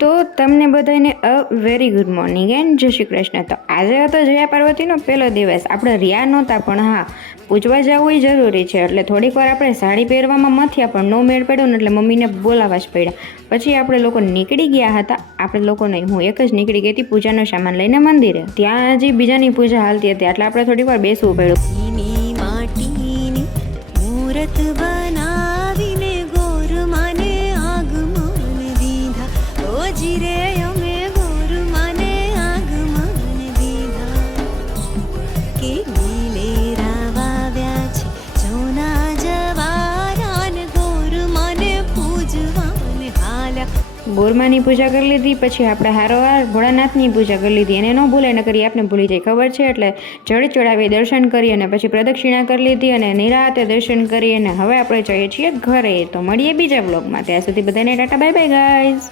તો તમને બધાને a very good morning and જય શ્રી કૃષ્ણ. તો આજે હતો જયા પાર્વતીનો પહેલો દિવસ. આપણે રહ્યા નહોતા, પણ હા, પૂજવા જવું એ જરૂરી છે. એટલે થોડીક વાર આપણે સાડી પહેરવામાં મથ્યા, પણ નો મેળ પડ્યો ને એટલે મમ્મીને બોલાવવા જ પડ્યા. પછી આપણે લોકો નીકળી ગયા હતા. આપણે લોકો નહીં, હું એક જ નીકળી ગઈ હતી પૂજાનો સામાન લઈને મંદિરે. ત્યાં હજી બીજાની પૂજા હાલતી હતી, એટલે આપણે થોડીક વાર બેસવું પડ્યું. માટીની મૂરત બનાવીને ગોરમાને આગમન દીધા. રોજી રે અમે ગોરમાને આગમન દીધા. કે લીલેરા વાવ્યા છે જોના જવારાન ગોરમાને પૂજવાને હાલ્યા. ગોરમાની પૂજા કરી લીધી, પછી આપણે હારોવાર ભોળાનાથની પૂજા કરી લીધી. એને ન ભૂલે, ન કરી આપણે ભૂલી જાય, ખબર છે. એટલે જળ ચડાવી દર્શન કરી અને પછી પ્રદક્ષિણા કરી લીધી અને નિરાતે દર્શન કરી અને હવે આપણે જઈએ છીએ ઘરે. તો મળીએ બીજા બ્લોગમાં. ત્યાં સુધી બધાને ટાટા, બાય બાય ગાઈઝ.